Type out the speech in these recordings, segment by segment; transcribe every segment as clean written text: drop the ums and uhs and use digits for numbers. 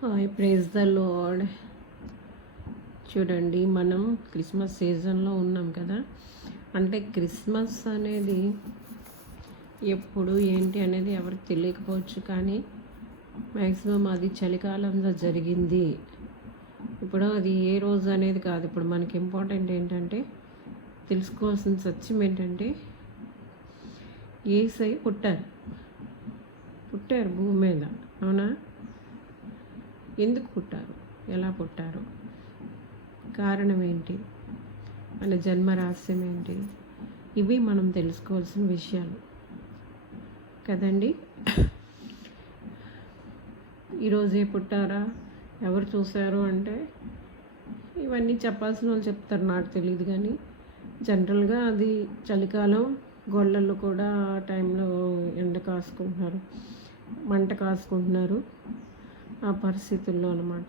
Hi, praise the lord. చూడండి, మనం Christmas సీజన్లో ఉన్నాం కదా. అంటే క్రిస్మస్ అనేది ఎప్పుడు ఏంటి అనేది ఎవరికి తెలియకపోవచ్చు, కానీ మ్యాక్సిమం అది చలికాలంలో జరిగింది. ఇప్పుడు అది ఏ రోజు అనేది కాదు. ఇప్పుడు మనకి ఇంపార్టెంట్ ఏంటంటే, తెలుసుకోవాల్సిన సత్యం ఏంటంటే, యేసయ్య పుట్టారు భూమి మీద. అవునా? ఎందుకు పుట్టారు, ఎలా పుట్టారు, కారణం ఏంటి, మన జన్మ రహస్యం ఏంటి, ఇవి మనం తెలుసుకోవాల్సిన విషయాలు కదండి. ఈరోజే పుట్టారా, ఎవరు చూశారు అంటే ఇవన్నీ చెప్పాల్సిన వాళ్ళు చెప్తారు, నాకు తెలియదు. కానీ జనరల్గా అది చలికాలం, గొళ్ళల్లో కూడా ఆ టైంలో ఎండ కాసుకుంటున్నారు, మంట కాసుకుంటున్నారు, ఆ పరిస్థితుల్లో అన్నమాట.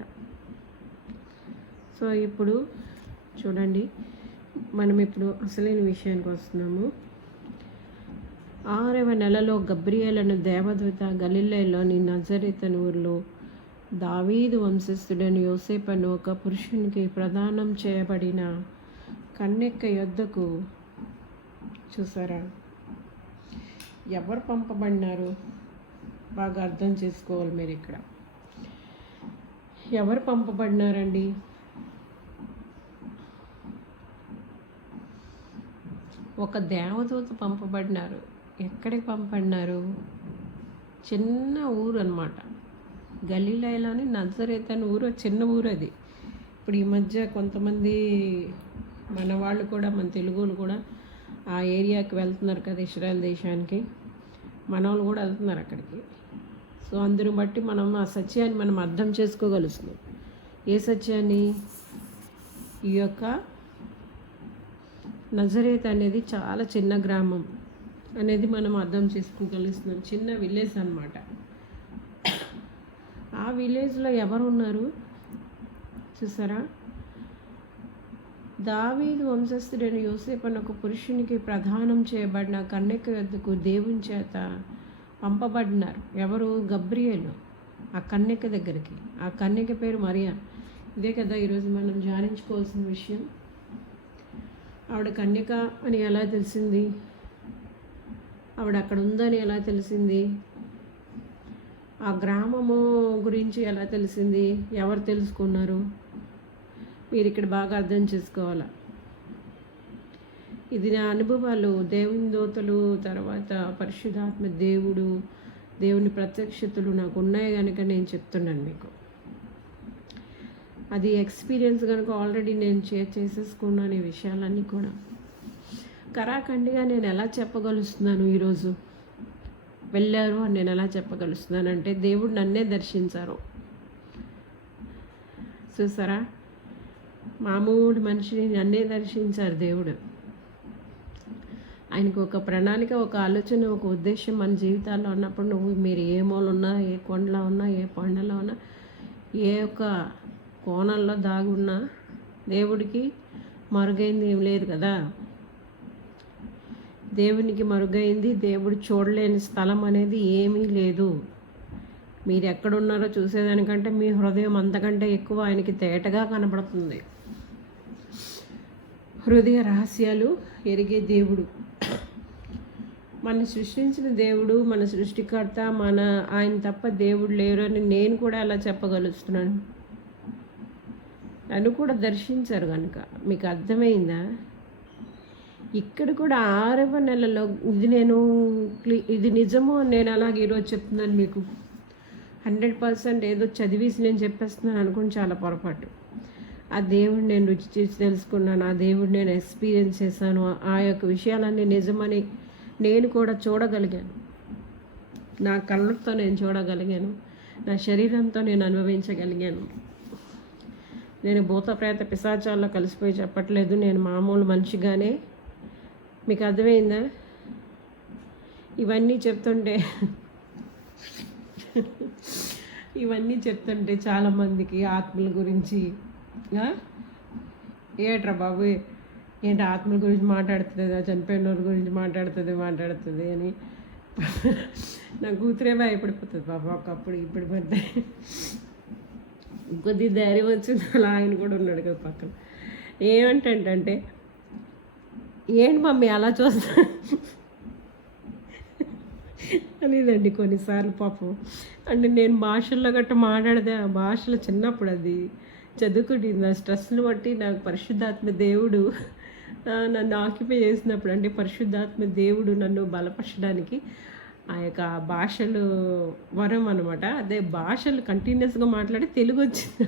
సో ఇప్పుడు చూడండి, మనం ఇప్పుడు అసలైన విషయానికి వస్తున్నాము. 6వ నెలలో గబ్రియేలును దేవదూత గలిలయలోని నజరేతు ఊరిలో దావీదు వంశస్థుడైన యోసేపును ఒక పురుషునికి ప్రదానం చేయబడిన కన్యక యొద్దకు. చూసారా, ఎవరు పంపబడినారు? బాగా అర్థం చేసుకోవాలి మీరు. ఇక్కడ ఎవరు పంపబడినారండి? ఒక దేవదూత పంపబడినారు. ఎక్కడికి పంపబడినారు? చిన్న ఊరు అన్నమాట. గలిలయలోని నజరేతు అనే ఊరు, చిన్న ఊరు అది. ఇప్పుడు ఈ మధ్య కొంతమంది మన వాళ్ళు కూడా, మన తెలుగులు కూడా ఆ ఏరియాకి వెళ్తున్నారు కదా, ఇజ్రాయెల్ దేశానికి. మన వాళ్ళు కూడా వెళ్తున్నారు అక్కడికి. సో అందుని బట్టి మనం ఆ సత్యాన్ని మనం అర్థం చేసుకోగలుగుతున్నాం. ఏ సత్యాన్ని? ఈ యొక్క నజరేత్ అనేది చాలా చిన్న గ్రామం అనేది మనం అర్థం చేసుకోగలుగుతున్నాం. చిన్న విలేజ్ అన్నమాట. ఆ విలేజ్లో ఎవరు ఉన్నారు చూసారా? దావీదు వంశస్థుడైన యోసేపు అనే ఒక పురుషునికి ప్రదానం చేయబడిన కన్యక యొద్దకు దేవుని చేత పంపబడినారు. ఎవరు? గబ్రియేలు. ఆ కన్యక దగ్గరికి. ఆ కన్యక పేరు మరియా. ఇదే కదా ఈరోజు మనం ధ్యానించుకోవాల్సిన విషయం. ఆవిడ కన్యక అని ఎలా తెలిసింది? ఆవిడ అక్కడ ఉందని ఎలా తెలిసింది? ఆ గ్రామము గురించి ఎలా తెలిసింది? ఎవరు తెలుసుకున్నారు? మీరు ఇక్కడ బాగా అర్థం చేసుకోవాలా. ఇది నా అనుభవాలు, దేవుని దూతలు, తర్వాత పరిశుద్ధాత్మ దేవుని ప్రత్యక్షతలు నాకు ఉన్నాయి కనుక నేను చెప్తున్నాను మీకు. అది ఎక్స్పీరియన్స్ కనుక ఆల్రెడీ నేను షేర్ చేసేసుకున్నాను ఈ విషయాలన్నీ కూడా. కరాఖండిగా నేను ఎలా చెప్పగలుగుతున్నాను ఈరోజు? వెళ్ళారు అని నేను ఎలా చెప్పగలుగుతున్నానంటే, దేవుడు నన్నే దర్శించారు. చూసారా, మామూలు మనిషిని నన్నే దర్శించారు దేవుడు. ఆయనకు ఒక ప్రణాళిక, ఒక ఆలోచన, ఒక ఉద్దేశం మన జీవితాల్లో ఉన్నప్పుడు మీరు ఏ మూల ఉన్నా, ఏ కొండలో ఉన్నా, ఏ కొండలో ఉన్నా, ఏ ఒక్క కోణంలో దాగున్నా దేవుడికి మరుగైంది ఏం లేదు కదా. దేవునికి మరుగైంది, దేవుడు చూడలేని స్థలం అనేది ఏమీ లేదు. మీరు ఎక్కడున్నారో చూసేదానికంటే మీ హృదయం అంతకంటే ఎక్కువ ఆయనకి తేటగా కనబడుతుంది. హృదయ రహస్యాలు ఎరిగే దేవుడు, మన సృష్టించిన దేవుడు, మన సృష్టికర్త, ఆయన తప్ప దేవుడు లేరు అని నేను కూడా అలా చెప్పగలుగుతున్నాను. నన్ను కూడా దర్శించారు కనుక. మీకు అర్థమైందా? ఇక్కడ కూడా 6వ నెలలో ఇది నిజమో నేను అలాగే ఈరోజు చెప్తున్నాను మీకు. 100% ఏదో చదివేసి నేను చెప్పేస్తున్నాను అనుకుని చాలా పొరపాటు. ఆ దేవుడిని నేను రుచి చేసి తెలుసుకున్నాను, ఆ దేవుడిని నేను ఎక్స్పీరియన్స్ చేశాను, ఆ యొక్క విషయాలన్నీ నిజమని నేను కూడా చూడగలిగాను. నా కళ్ళతో నేను చూడగలిగాను, నా శరీరంతో నేను అనుభవించగలిగాను. నేను భూత ప్రేత పిశాచాల్లో కలిసిపోయి చెప్పట్లేదు, నేను మామూలు మనిషిగానే. మీకు అర్థమైందా? ఇవన్నీ చెప్తుంటే చాలామందికి ఆత్మల గురించి, ఏట్రా బాబు, ఏంటి ఆత్మల గురించి మాట్లాడుతుంది, చనిపోయిన వాళ్ళ గురించి మాట్లాడుతుంది అని నా కూతురే భయపడిపోతుంది బాబా ఒకప్పుడు. ఇప్పుడు పడితే కొద్ది ధైర్యం వచ్చింది. అలా ఆయన కూడా ఉన్నాడు కదా పక్కన. ఏమంటే ఏంటి మమ్మీ అలా చూస్తా అనేదండి కొన్నిసార్లు పాపం. అంటే నేను భాషల్లో గట్ట మాట్లాడితే ఆ భాషలో చిన్నప్పుడు అది చదువుకుంటుంది. ఆ స్ట్రెస్ని బట్టి నాకు పరిశుద్ధాత్మ దేవుడు నన్ను ఆక్యుపై చేసినప్పుడు, అంటే పరిశుద్ధాత్మ దేవుడు నన్ను బలపరచడానికి ఆ యొక్క భాషలు వరం అనమాట. అదే భాషలు కంటిన్యూస్గా మాట్లాడి తెలుగు వచ్చింది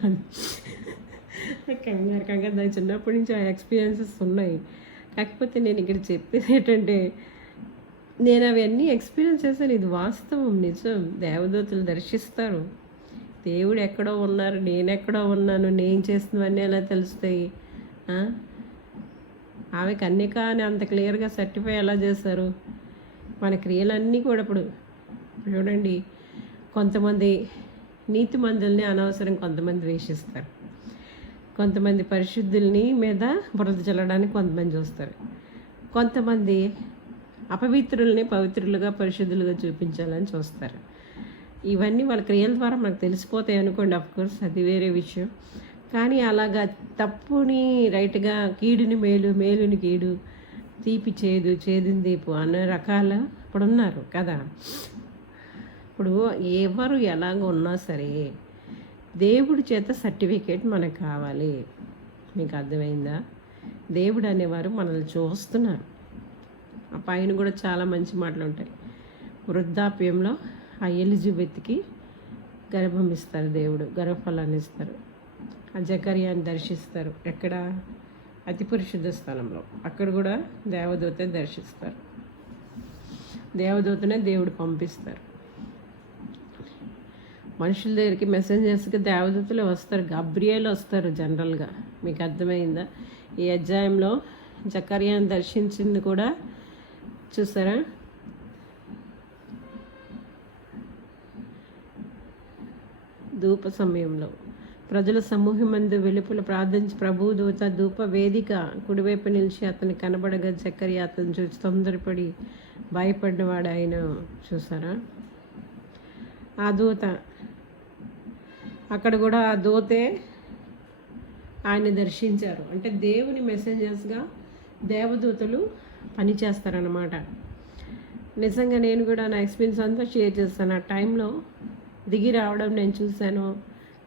అది కంగారు దాని చిన్నప్పటి నుంచి ఆ ఎక్స్పీరియన్సెస్ ఉన్నాయి. కాకపోతే నేను ఇక్కడ చెప్పేది ఏంటంటే, నేను అవన్నీ ఎక్స్పీరియన్స్ చేశాను. ఇది వాస్తవం, నిజం. దేవదూతలు దర్శిస్తారు. దేవుడు ఎక్కడో ఉన్నారు, నేను ఎక్కడో ఉన్నాను, నేను చేసినవన్నీ ఎలా తెలుస్తాయి? ఆమె కన్యక అని అంత క్లియర్గా సర్టిఫై ఎలా చేశారు? మన క్రియలన్నీ కూడా ఇప్పుడు చూడండి, కొంతమంది నీతిమంతుల్ని అనవసరం కొంతమంది ద్వేషిస్తారు, కొంతమంది పరిశుద్ధుల్ని మీద బురద చల్లడానికి కొంతమంది చూస్తారు, కొంతమంది అపవిత్రుల్ని పవిత్రులుగా పరిశుద్ధులుగా చూపించాలని చూస్తారు. ఇవన్నీ వాళ్ళ క్రియల ద్వారా మనకు తెలిసిపోతాయి అనుకోండి, అఫ్కోర్స్ అది వేరే విషయం. కానీ అలాగా తప్పుని రైట్గా, కీడుని మేలు, మేలుని కీడు, తీపి చేదు, చేదుని తీపు అన్న రకాల ఇప్పుడు ఉన్నారు కదా. ఇప్పుడు ఎవరు ఎలాగ ఉన్నా సరే దేవుడి చేత సర్టిఫికేట్ మనకు కావాలి. మీకు అర్థమైందా? దేవుడు అనేవారు మనల్ని చూస్తున్నారు. ఆ పైన కూడా చాలా మంచి మాటలు ఉంటాయి. వృద్ధాప్యంలో ఆ ఎలిజబెత్కి గర్భం ఇస్తారు, దేవుడు గర్భఫలాన్ని ఇస్తారు. ఆ జకర్యాని దర్శిస్తారు. ఎక్కడ? అతి పరిశుద్ధ స్థలంలో. అక్కడ కూడా దేవదూత దర్శిస్తారు. దేవదూతనే దేవుడు పంపిస్తారు. మనుషుల దగ్గరికి మెసెంజర్స్కి దేవదూతలు వస్తారు, గబ్రియేలు వస్తారు జనరల్గా. మీకు అర్థమైందా? ఈ అధ్యాయంలో జకర్యాని దర్శించింది కూడా చూసారా? ధూప సమయంలో ప్రజల సమూహమందు వెలుపల ప్రార్థించి ప్రభువు దూత ధూప వేదిక కుడివైపు నిలిచి అతను కనబడగా జకర్యా అతను చూసి తొందరపడి భయపడినవాడు ఆయన. చూసారా? ఆ దూత అక్కడ కూడా ఆ దూతే ఆయన దర్శించారు. అంటే దేవుని మెసెంజర్స్గా దేవదూతలు పనిచేస్తారన్నమాట. నిజంగా నేను కూడా నా ఎక్స్పీరియన్స్ అంతా షేర్ చేస్తాను. ఆ టైంలో దిగి రావడం నేను చూశాను,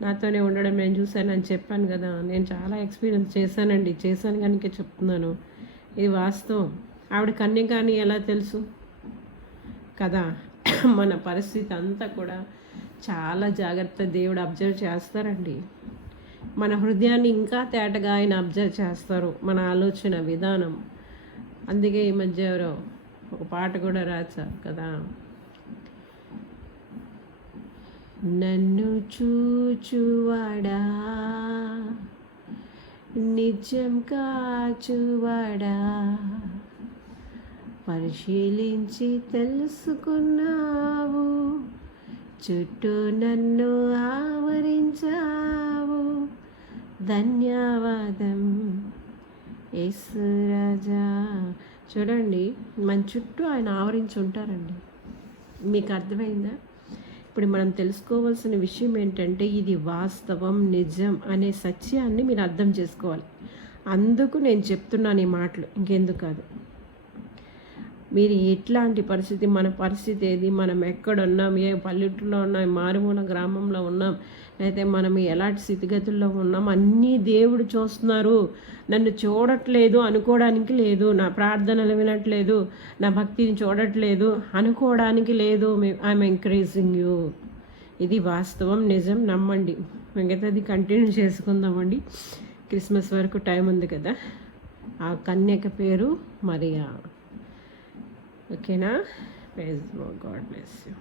నాతోనే ఉండడం నేను చూశాను అని చెప్పాను కదా. నేను చాలా ఎక్స్పీరియన్స్ చేశాను కనుక చెప్తున్నాను. ఇది వాస్తవం. ఆవిడ కన్య కానీ ఎలా తెలుసు కదా. మన పరిస్థితి అంతా కూడా చాలా జాగ్రత్త దేవుడు అబ్జర్వ్ చేస్తారండి. మన హృదయాన్ని ఇంకా తేటగా ఆయన అబ్జర్వ్ చేస్తారు, మన ఆలోచన విధానం. అందుకే ఈ మధ్య ఎవరో ఒక పాట కూడా రాశారు కదా, నన్ను చూచువాడా నిజం కాచువాడా, పరిశీలించి తెలుసుకున్నావు, చుట్టూ నన్ను ఆవరించావు, ధన్యవాదం యేసు రాజా. చూడండి, మన చుట్టూ ఆయన ఆవరించి ఉంటారండి. మీకు అర్థమైందా? ఇప్పుడు మనం తెలుసుకోవాల్సిన విషయం ఏంటంటే, ఇది వాస్తవం, నిజం అనే సత్యాన్ని మీరు అర్థం చేసుకోవాలి. అందుకు నేను చెప్తున్నాను ఈ మాటలు, ఇంకెందుకు కాదు. మీరు ఎట్లాంటి పరిస్థితి, మన పరిస్థితి ఏది, మనం ఎక్కడున్నాం, ఏ పల్లెటూరులో ఉన్నాం, మారుమూల గ్రామంలో ఉన్నాం, అయితే మనం ఎలాంటి స్థితిగతుల్లో ఉన్నాం, అన్నీ దేవుడు చూస్తున్నారు. నన్ను చూడట్లేదు అనుకోవడానికి లేదు, నా ప్రార్థనలు వినట్లేదు, నా భక్తిని చూడట్లేదు అనుకోవడానికి లేదు. I'm encouraging you. ఇది వాస్తవం, నిజం, నమ్మండి. మిగతాది కంటిన్యూ చేసుకుందామండి. క్రిస్మస్ వరకు టైం ఉంది కదా. ఆ కన్యక పేరు మరియా. ఓకేనా? Praise Lord. God bless you.